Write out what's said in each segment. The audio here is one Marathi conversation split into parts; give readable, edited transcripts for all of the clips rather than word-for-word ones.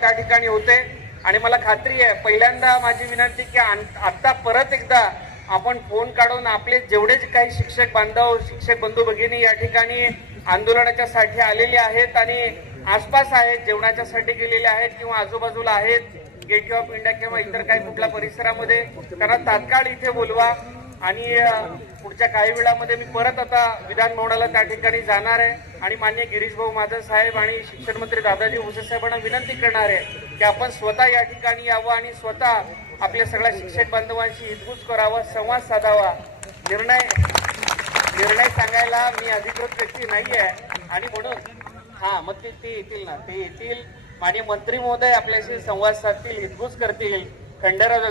त्या ठिकाणी होते आणि मला खात्री आहे पहिल्यांदा माझी विनंती की आता परत एकदा आपण फोन काढून आपले जेवढे काही शिक्षक बांधव शिक्षक बंधू भगिनी या ठिकाणी आंदोलनाच्या साठी आलेले आहेत आणि आसपास आहेत जेवणाच्यासाठी गेलेले आहेत किंवा आजूबाजूला आहेत गेटवे ऑफ इंडिया किंवा इतर काही कुठल्या परिसरामध्ये त्यांना तात्काळ इथे बोलवा आणि पुढच्या काही वेळामध्ये मी परत आता विधान भवनाला त्या ठिकाणी जाणार आहे आणि माननीय गिरीश भाऊ माधव साहेब आणि शिक्षण मंत्री दादाजी भुसे साहेबांना विनंती करणार आहे की आपण स्वतः या ठिकाणी यावं आणि स्वतः आपल्या सगळ्या शिक्षक बांधवांशी हितगुज करावा संवाद साधावा निर्णय सांगायला मी अधिकृत व्यक्ती नाही आहे आणि म्हणून मग ते येतील ना ते येतील माननीय मंत्री महोदय आपल्याशी संवाद साधतील हितगुज करतील खंडेराव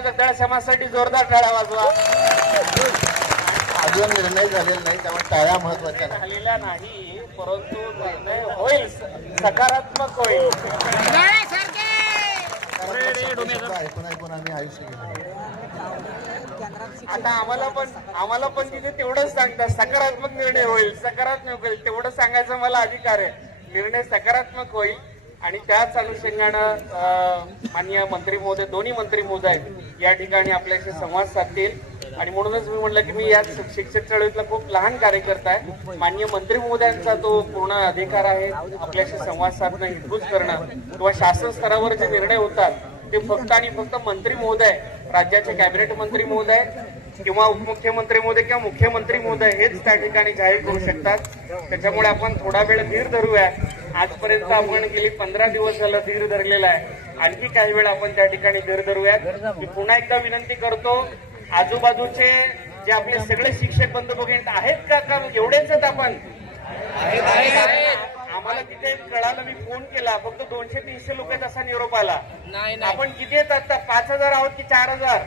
जगदाळे साहेबांसाठी जोरदार टाळ्या वाजवा. अजून निर्णय झालेला नाही त्यामुळे टाळ्या महत्वाच्या झालेला नाही परंतु निर्णय होईल सकारात्मक होईल. ऐकून आम्ही आयुष्य गेलो. आता आम्हाला पण तिथे तेवढंच सांगतात सकारात्मक निर्णय होईल सकारात्मक होईल तेवढं सांगायचा मला अधिकार आहे. निर्णय सकारात्मक होईल आणि त्याच अनुषंगानं माननीय मंत्री महोदय दोन्ही मंत्री महोदय या ठिकाणी आपल्याशी संवाद साधतील आणि म्हणूनच मी म्हटलं की मी या शिक्षक चळवळीतला खूप लहान कार्यकर्ता आहे. माननीय मंत्री महोदयांचा तो पूर्ण अधिकार आहे आपल्याशी संवाद साधणं हितगुज करणं किंवा शासन स्तरावर जे निर्णय होतात ते फक्त आणि फक्त मंत्री महोदय राज्याचे कॅबिनेट मंत्री महोदय किंवा उपमुख्यमंत्री महोदय किंवा मुख्यमंत्री महोदय हेच त्या ठिकाणी जाहीर करू शकतात. त्याच्यामुळे आपण थोडा वेळ धीर धरूया. आजपर्यंत आपण गेली 15 दिवस झालं धीर धरलेला आहे. आणखी काही वेळ आपण त्या ठिकाणी धीर धरूयात. मी पुन्हा एकदा विनंती करतो आजूबाजूचे जे आपले सगळे शिक्षक बंधू भगिनी आहेत का एवढेच आहेत आपण आम्हाला तिथे कळालं मी फोन केला फक्त 200-300 लोक आहेत असा निरोप आला. आपण किती येतात 5,000 आहोत की 4,000